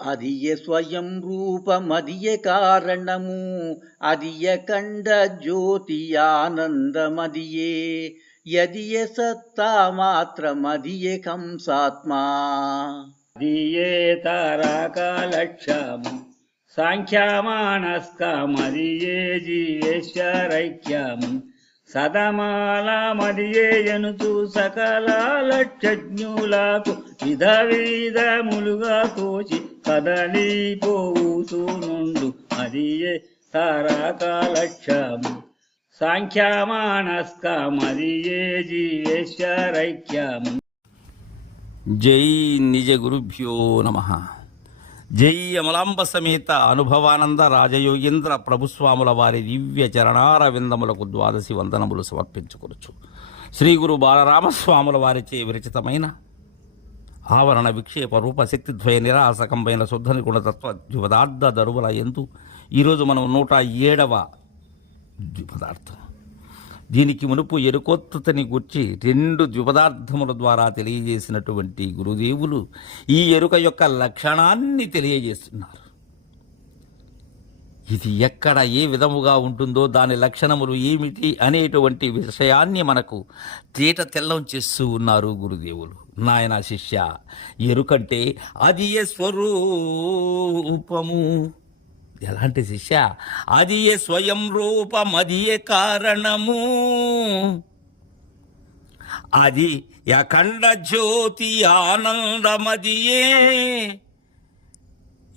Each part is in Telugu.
అదియ స్వయం రూపమదియ కారణము అదియ కండ జ్యోతి ఆనందమదియే యదియ సత్తా మాత్రమదియ కంసాత్మా. దియే తారకాలక్ష్యము సాంఖ్యమానస్కమదియే జీవేశ్వరైక్యం సదమాలమదియేయనుచు సకల లక్ష్యజ్ఞులకు విధ విధములుగా తోచి కదలిపోవుతూ నుండు అదియే తారకాలక్ష్యము సాంఖ్యమానస్కమదియే జీవేశ్వరైక్యము. జై నిజ గురుభ్యో నమ. జై అమలాంబ సమేత అనుభవానంద రాజయోగేంద్ర ప్రభుస్వాముల వారి దివ్య చరణార విందములకు ద్వాదశి వందనములు సమర్పించుకొనొచ్చు శ్రీ గురు బాలరామస్వాముల వారిచే విరచితమైన ఆవరణ విక్షేప రూప శక్తిద్వయ నిరాసకంపైన శుద్ధ నిగుణతత్వ ద్విపదార్థ దరువుల ఎందు ఈరోజు మనం నూట ఏడవ ద్విపదార్థం దీనికి మునుపు ఎరుకొత్తని గుర్చి రెండు ద్విపదార్థముల ద్వారా తెలియజేసినటువంటి గురుదేవులు ఈ ఎరుక యొక్క లక్షణాన్ని తెలియజేస్తున్నారు. ఇది ఎక్కడ ఏ విధముగా ఉంటుందో దాని లక్షణములు ఏమిటి అనేటువంటి విషయాన్ని మనకు తేట తెల్లం చేస్తూ ఉన్నారు గురుదేవులు. నాయన శిష్య ఎరుకంటే అది ఏ స్వరూపము? ఎలాంటి శిష్య? అది ఏ స్వయం రూపం అది ఏ కారణము? అది అఖండ జ్యోతి ఆనందమదియే.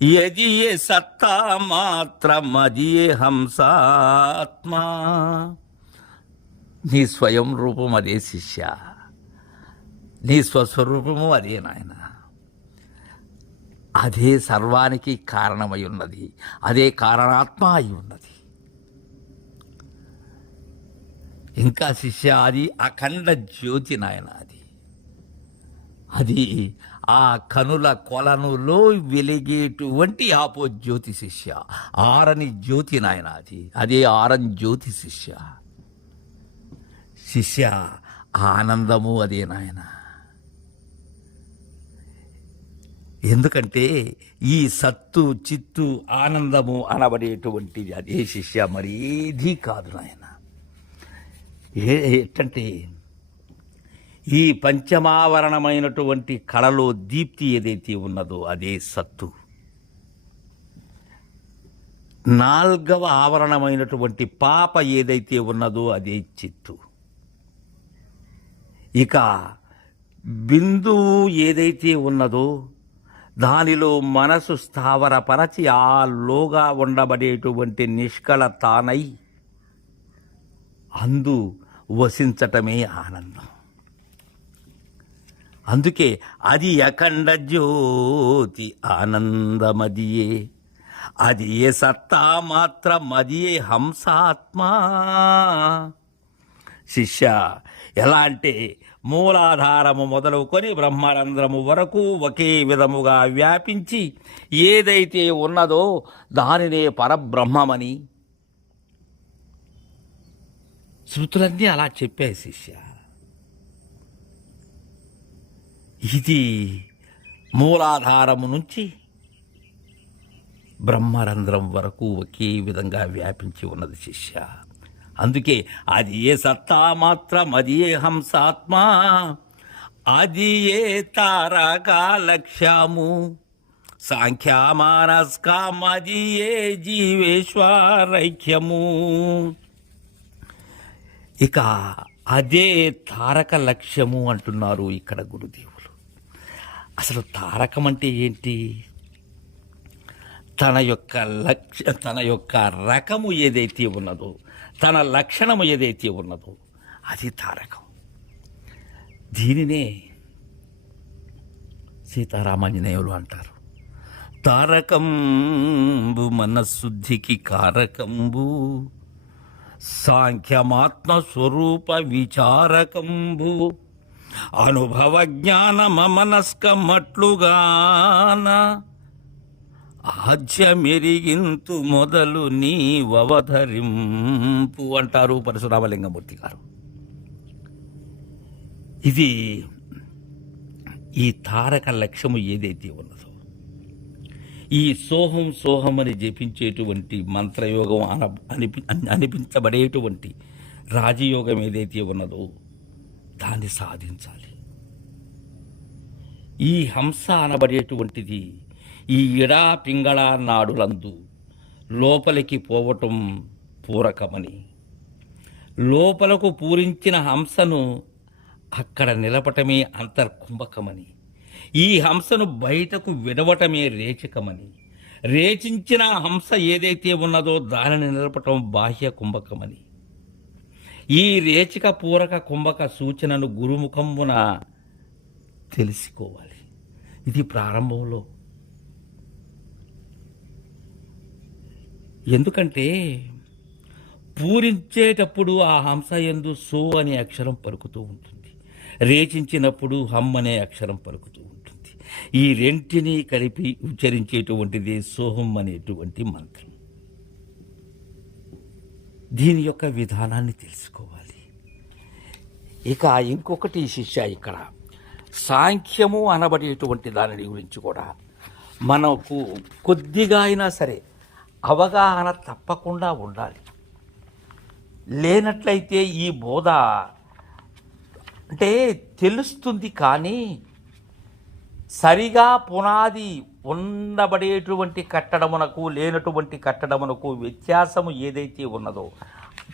యది ఏ సత్తా మాత్రమదియే హంసాత్మా నీ స్వయం రూపం అదే శిష్య. నీ స్వస్వరూపము అదే నాయన. అదే సర్వానికి కారణమై ఉన్నది. అదే కారణాత్మ అయి ఉన్నది. ఇంకా శిష్య అది అఖండ జ్యోతి నాయన అది. అది ఆ కనుల కొలనులో వెలిగేటువంటి ఆపో జ్యోతి శిష్య. ఆరని జ్యోతి నాయన అది అదే ఆరని జ్యోతి శిష్య. శిష్య ఆనందము అదే నాయన. ఎందుకంటే ఈ సత్తు చిత్తు ఆనందము అనబడేటువంటిది అదే శిష్య మరేది కాదు నాయన. ఏ ఎట్టంటే ఈ పంచమావరణమైనటువంటి కళలో దీప్తి ఏదైతే ఉన్నదో అదే సత్తు. నాల్గవ ఆవరణమైనటువంటి పాప ఏదైతే ఉన్నదో అదే చిత్తు. ఇక బిందువు ఏదైతే ఉన్నదో దానిలో మనసు స్థావరపరచి ఆ లోగా ఉండబడేటువంటి నిష్కళ తానై అందు వసించటమే ఆనందం. అందుకే అది అఖండ జ్యోతి ఆనందమదియే. అది ఏ సత్తా మాత్రం అదియే హంసాత్మా. శిష్య ఎలా అంటే మూలాధారము మొదలుకొని బ్రహ్మరంధ్రము వరకు ఒకే విధముగా వ్యాపించి ఏదైతే ఉన్నదో దానినే పరబ్రహ్మమని. శృతులన్నీ అలా చెప్పాయి శిష్య. ఇది మూలాధారము నుంచి బ్రహ్మరంధ్రం వరకు ఒకే విధంగా వ్యాపించి ఉన్నది శిష్య. అందుకే అది ఏ సత్తా మాత్రం అది ఏ హంసాత్మ అది ఏ తారకా లక్ష్యము సాంఖ్యామానస్కాం అది ఏ జీవేశ్వరైక్యము. ఇక అదే తారక లక్ష్యము అంటున్నారు ఇక్కడ గురుదేవులు అసలు తారకం అంటే ఏంటి? తన యొక్క లక్ష్య తన యొక్క రకము ఏదైతే ఉన్నదో తన లక్షణము ఏదైతే ఉన్నదో అది తారకం. దీనినే సీతారామాంజనేయులు అంటారు. తారకంబు మనశుద్ధికి కారకంబు సాంఖ్యమాత్మ స్వరూప విచారకంబు. అనుభవ జ్ఞానమనస్కమట్లుగాన ఆజ్యమెరిగింతు మొదలు నీవవధరింపు అంటారు పరశురామలింగమూర్తి గారు. ఇది ఈ తారక లక్ష్యము ఏదైతే ఉన్నదో ఈ సోహం సోహం అని జపించేటువంటి మంత్రయోగం అనిపించబడేటువంటి రాజయోగం ఏదైతే ఉన్నదో దాన్ని సాధించాలి. ఈ హంస అనబడేటువంటిది ఈ ఇడా పింగళ నాడులందు లోపలికి పోవటం పూరకమని. లోపలకు పూరించిన హంసను అక్కడ నిలపటమే అంతర్కుంభకమని. ఈ హంసను బయటకు విడవటమే రేచకమని. రేచించిన హంస ఏదైతే ఉన్నదో దానిని నిలపటం బాహ్య కుంభకమని ఈ రేచిక పూరక కుంభక సూచనను గురుముఖంబున తెలుసుకోవాలి. ఇది ప్రారంభంలో. ఎందుకంటే పూరించేటప్పుడు ఆ హంస ఎందు సో అనే అక్షరం పలుకుతూ ఉంటుంది. రేచించినప్పుడు హమ్ అనే అక్షరం పలుకుతూ ఉంటుంది. ఈ రెంటిని కలిపి ఉచ్చరించేటువంటిది సోహం అనేటువంటి మంత్రం. దీని యొక్క విధానాన్ని తెలుసుకోవాలి. ఇక ఇంకొకటి శిష్య ఇక్కడ. సాంఖ్యము అనబడేటువంటి దానిని గురించి కూడా మనకు కొద్దిగా అయినా సరే అవగాహన తప్పకుండా ఉండాలి. లేనట్లయితే ఈ బోధ అంటే తెలుస్తుంది కానీ సరిగా పునాది ఉండబడేటువంటి కట్టడమునకు లేనటువంటి కట్టడమునకు వ్యత్యాసము ఏదైతే ఉన్నదో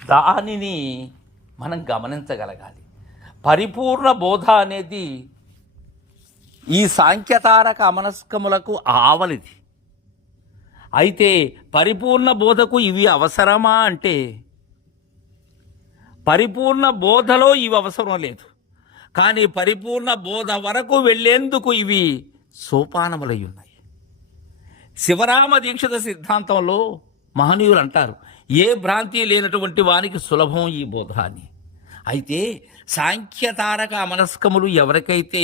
దానిని మనం గమనించగలగాలి. పరిపూర్ణ బోధ అనేది ఈ సాంఖ్యతారక అమనస్కములకు ఆవలిది. అయితే పరిపూర్ణ బోధకు ఇవి అవసరమా అంటే పరిపూర్ణ బోధలో ఇవి అవసరం లేదు. కానీ పరిపూర్ణ బోధ వరకు వెళ్ళేందుకు ఇవి సోపానములై ఉన్నాయి. శివరామ దీక్షిత సిద్ధాంతంలో మహనీయులు అంటారు ఏ భ్రాంతి లేనటువంటి వానికి సులభం ఈ బోధ అని అయితే సాంఖ్యతారక మనస్కములు ఎవరికైతే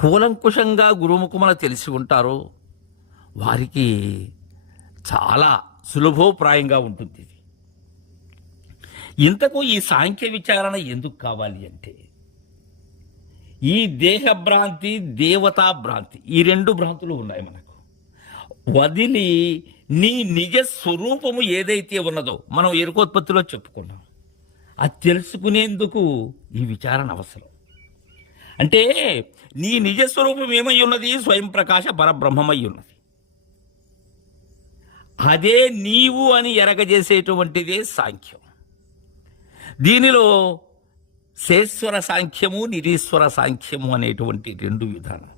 కూలంకుషంగా గురుముఖమున తెలిసి ఉంటారో వారికి చాలా సులభోప్రాయంగా ఉంటుంది. ఇది ఇంతకు ఈ సాంఖ్య విచారణ ఎందుకు కావాలి అంటే ఈ దేహభ్రాంతి దేవతా భ్రాంతి ఈ రెండు భ్రాంతులు ఉన్నాయి మనకు. వదిలి నీ నిజ స్వరూపము ఏదైతే ఉన్నదో మనం ఎరుకోత్పత్తిలో చెప్పుకున్నాం. అది తెలుసుకునేందుకు ఈ విచారణ అవసరం. అంటే నీ నిజ స్వరూపం ఏమై ఉన్నది? స్వయం ప్రకాశ పరబ్రహ్మమై ఉన్నది. అదే నీవు అని ఎరగజేసేటువంటిదే సాంఖ్యం. దీనిలో శేశ్వర సాంఖ్యము నిరీశ్వర సాంఖ్యము అనేటువంటి రెండు విధానం.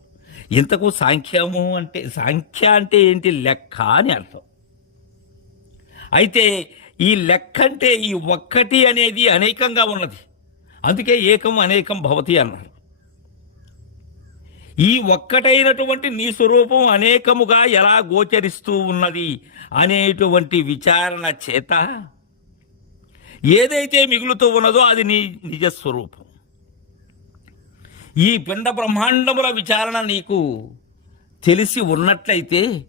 ఇంతకు సాంఖ్యము అంటే సాంఖ్య అంటే ఏంటి లెక్క అని అర్థం. అయితే ఈ లెక్క అంటే ఈ ఒక్కటి అనేది అనేకంగా ఉన్నది. అందుకే ఏకం అనేకం భవతి అన్నారు. ఈ ఒక్కటైనటువంటి నీ స్వరూపం అనేకముగా ఎలా గోచరిస్తూ ఉన్నది అనేటువంటి విచారణ చేత ఏదైతే మిగులుతూ ఉన్నదో అది నీ నిజస్వరూపం. ఈ పిండ బ్రహ్మాండముల విచారణ నీకు తెలిసి ఉన్నట్లయితే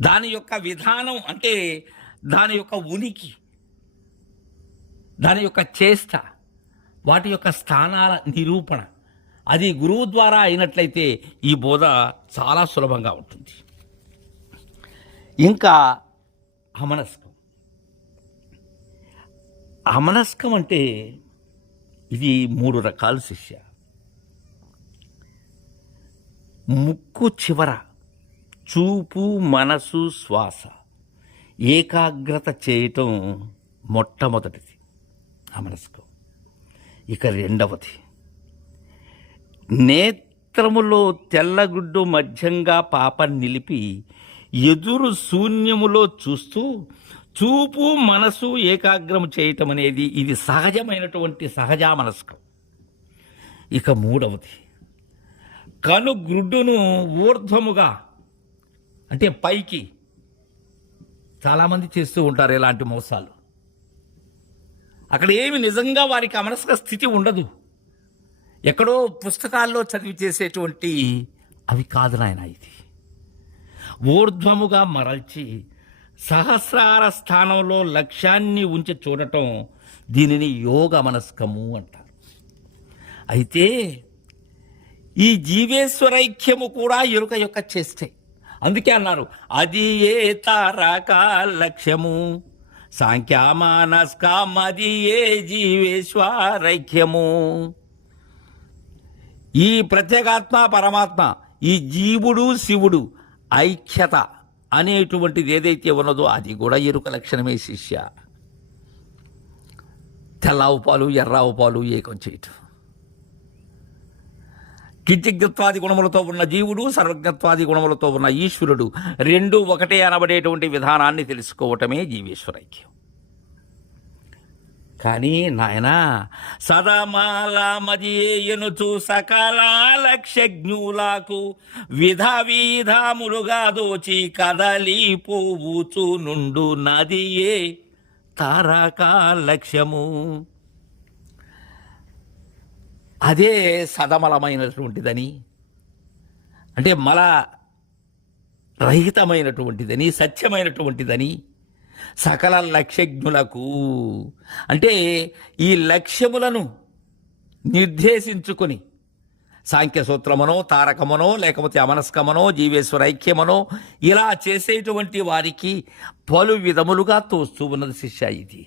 దాని యొక్క విధానం అంటే దాని యొక్క ఉనికి దాని యొక్క చేష్ట వాటి యొక్క స్థానాల నిరూపణ. అది గురువు ద్వారా అయినట్లయితే ఈ బోధ చాలా సులభంగా ఉంటుంది. ఇంకా అమనస్కం. అమనస్కం అంటే ఇది మూడు రకాల శిష్య. ముక్కు చివర చూపు మనసు శ్వాస. ఏకాగ్రత చేయటం మొట్టమొదటిది. అమనస్కం ఇక రెండవది. నేత్రములో తెల్లగుడ్డు మధ్యంగా పాప నిలిపి ఎదురు శూన్యములో చూస్తూ చూపు మనసు ఏకాగ్రము చేయటం అనేది ఇది సహజమైనటువంటి సహజా మనస్కం ఇక మూడవది కను గ్రుడ్డును ఊర్ధ్వముగా అంటే పైకి చాలామంది చేస్తూ ఉంటారు ఇలాంటి మోసాలు. అక్కడ ఏమి నిజంగా వారికి అమనస్క స్థితి ఉండదు. ఎక్కడో పుస్తకాల్లో చదివి చేసేటువంటి అవి కాదు నాయన ఇది. ఊర్ధ్వముగా మరల్చి సహస్రార స్థానంలో లక్ష్యాన్ని ఉంచి చూడటం దీనిని యోగ మనస్కము అంటారు. అయితే ఈ జీవేశ్వరైక్యము కూడా ఎరుక యొక్క చేస్తే అందుకే అన్నారు అది ఏ తారక లక్ష్యము? సాంఖ్యమానస్కామది ఏ జీవేశ్వరైక్యము? ఈ ప్రత్యేగాత్మ పరమాత్మ ఈ జీవుడు శివుడు ఐక్యత అనేటువంటిది ఏదైతే ఉన్నదో అది కూడా ఎరుక లక్షణమే శిష్య. తెల్లావు పాలు ఎర్రావు పాలు ఏకం చేయటం. కించిజ్ఞత్వాది గుణములతో ఉన్న జీవుడు సర్వజ్ఞత్వాది గుణములతో ఉన్న ఈశ్వరుడు రెండు ఒకటే అనబడేటువంటి విధానాన్ని తెలుసుకోవటమే జీవేశ్వరైక్యం. కానీ నాయనా సదమాల మదియేయనుచు విధవిధాములుగా విధ దోచి కదలి పోవుచు నుండు నదియే తారకాలక్ష్యము. అదే సదమలమైనటువంటిదని అంటే మల రహితమైనటువంటిదని సత్యమైనటువంటిదని సకల లక్ష్యజ్ఞులకు. అంటే ఈ లక్ష్యములను నిర్దేశించుకొని సాంఖ్యసూత్రమనో తారకమనో లేకపోతే అమనస్కమనో జీవేశ్వర ఐక్యమనో ఇలా చేసేటువంటి వారికి పలు విధములుగా తోస్తూ ఉన్నది శిష్య ఇది.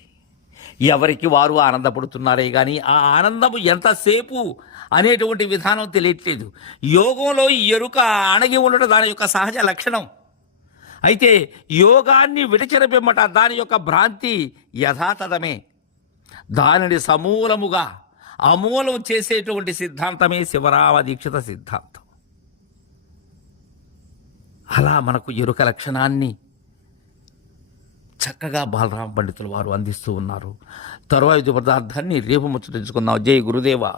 ఎవరికి వారు ఆనందపడుతున్నారే కానీ ఆ ఆనందము ఎంతసేపు అనేటువంటి విధానం తెలియట్లేదు. యోగంలో ఎరుక అణగి ఉండడం దాని యొక్క సహజ లక్షణం. అయితే యోగాన్ని విడచిరపిమ్మట దాని యొక్క భ్రాంతి యథాతథమే. దానిని సమూలముగా అమూలం చేసేటువంటి సిద్ధాంతమే శివరామ దీక్షిత సిద్ధాంతం. అలా మనకు ఎరుక లక్షణాన్ని చక్కగా బాలరామ పండితులు వారు అందిస్తూ ఉన్నారు. తరువాయి పదార్థాన్ని రేపు ముచ్చటించుకుందాం. జై గురుదేవ.